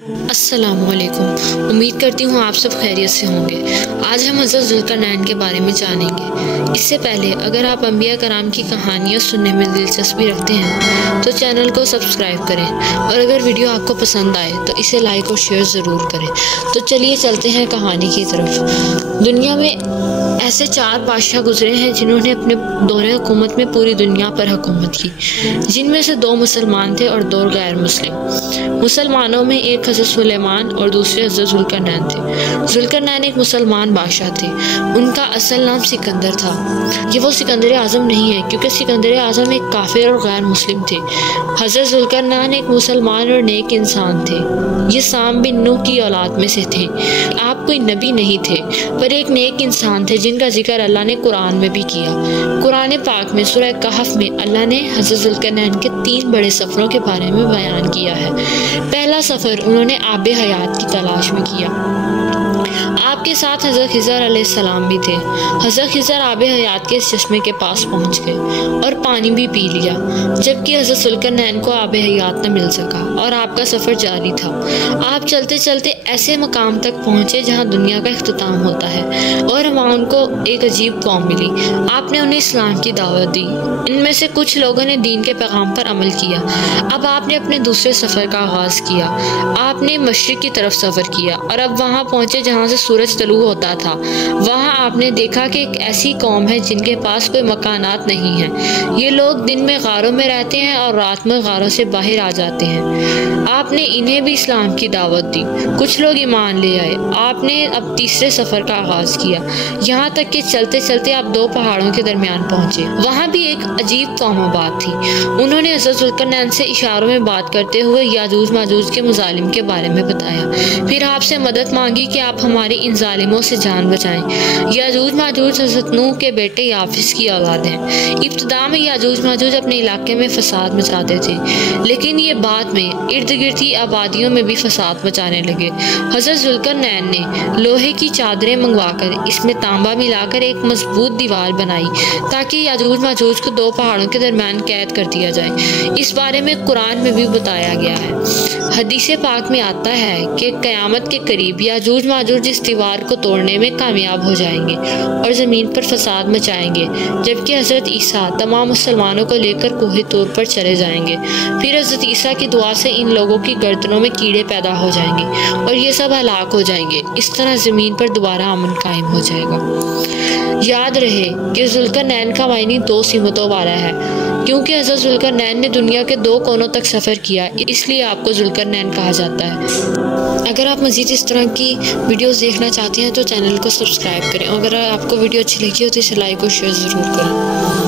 السلام علیکم، امید کرتی ہوں آپ سب خیریت سے ہوں گے۔ آج ہم حضرت ذوالقرنین کے بارے میں جانیں گے۔ اس سے پہلے اگر آپ انبیاء کرام کی کہانیاں سننے میں دلچسپی رکھتے ہیں تو چینل کو سبسکرائب کریں، اور اگر ویڈیو آپ کو پسند آئے تو اسے لائک اور شیئر ضرور کریں۔ تو چلیے چلتے ہیں کہانی کی طرف۔ دنیا میں ایسے 4 بادشاہ گزرے ہیں جنہوں نے اپنے دور حکومت میں پوری دنیا پر حکومت کی، جن میں سے 2 مسلمان تھے اور 2 غیر مسلم۔ مسلمانوں میں ایک حضرت سلیمان اور دوسرے حضرت ذوالقرنین تھے۔ ذوالقرنین ایک مسلمان بادشاہ تھے۔ ان کا اصل نام سکندر تھا۔ یہ وہ سکندر اعظم نہیں ہے، کیونکہ سکندر اعظم ایک کافر اور غیر مسلم تھے۔ حضرت ذوالقرنین ایک مسلمان اور نیک انسان تھے۔ یہ سام بن نوح کی اولاد میں سے تھے۔ آپ کوئی نبی نہیں تھے، پر ایک نیک انسان تھے جن کا ذکر اللہ نے قرآن میں بھی کیا۔ قرآن پاک میں سورہ کہف میں اللہ نے حضرت ذوالقرنین کے 3 بڑے سفروں کے بارے میں بیان کیا ہے۔ پہلا سفر انہوں نے آب حیات کی تلاش میں کیا۔ آپ کے ساتھ حضرت خضر علیہ السلام بھی تھے۔ حضرت خضر آب حیات کے اس چشمے کے پاس پہنچ گئے اور پانی بھی پی لیا، جبکہ حضرت ذوالقرنین کو آب حیات نہ مل سکا اور آپ کا سفر جاری تھا۔ آپ چلتے چلتے ایسے مقام تک پہنچے جہاں دنیا کا اختتام ہوتا ہے، اور وہاں ان کو ایک عجیب قوم ملی۔ آپ نے انہیں اسلام کی دعوت دی۔ ان میں سے کچھ لوگوں نے دین کے پیغام پر عمل کیا۔ اب آپ نے اپنے دوسرے سفر کا آغاز کیا۔ آپ نے مشرق کی طرف سفر کیا اور اب وہاں پہنچے جہاں سے سورج طلوع ہوتا تھا۔ وہاں آپ نے دیکھا کہ ایک ایسی قوم ہے جن کے پاس کوئی مکانات نہیں ہیں۔ یہ لوگ دن میں غاروں میں رہتے ہیں اور رات میں غاروں سے باہر آ جاتے ہیں۔ آپ نے انہیں بھی اسلام کی دعوت دی۔ کچھ لوگ ایمان لے آئے۔ آپ نے اب تیسرے سفر کا آغاز کیا، یہاں تک کہ چلتے چلتے آپ 2 پہاڑوں کے درمیان پہنچے۔ وہاں بھی ایک عجیب قوم آباد تھی۔ انہوں نے حضرت ذوالقرنین سے اشاروں میں بات کرتے ہوئے یاجوج ماجوج کے مظالم کے بارے میں بتایا۔ پھر آپ سے مدد مانگی کہ آپ ہماری ان ظالموں سے جان بچائیں۔ یاجوج ماجوج حضرت نوح کے بیٹے یافس کی اولاد ہیں۔ ابتدا میں یاجوج ماجوج اپنے علاقے میں فساد مچاتے تھے، لیکن یہ بعد میں ارد گرد کی آبادیوں میں بھی فساد مچانے لگے۔ حضرت ذوالقرنین نے لوہے کی چادریں منگوا کر اس میں تانبا ملا کر ایک مضبوط دیوار بنائی تاکہ یاجوج ماجوج کو 2 پہاڑوں کے درمیان قید کر دیا جائے۔ اس بارے میں قرآن میں بھی بتایا گیا ہے۔ حدیث پاک میں آتا ہے کہ قیامت کے قریب یاجوج ماجوج اس دیوار کو توڑنے میں کامیاب ہو جائیں گے اور زمین پر فساد مچائیں گے، جبکہ حضرت عیسیٰ تمام مسلمانوں کو لے کر کوہ طور پر چلے جائیں گے۔ پھر حضرت عیسیٰ کی دعا سے ان لوگوں کی گردنوں میں کیڑے پیدا ہو جائیں گے اور یہ سب ہلاک ہو جائیں گے۔ اس طرح زمین پر دوبارہ امن قائم ہو جائے گا۔ یاد رہے کہ ذوالقرنین کا معنی 2 سمتوں والا ہے، کیونکہ حضرت ذوالقرنین نے دنیا کے 2 کونوں تک سفر کیا، اس لیے آپ کو ذوالقرنین کہا جاتا ہے۔ اگر آپ مزید اس طرح کی ویڈیوز دیکھنا چاہتے ہیں تو چینل کو سبسکرائب کریں، اور اگر آپ کو ویڈیو اچھی لگی ہو تو اسے لائک اور شیئر ضرور کریں۔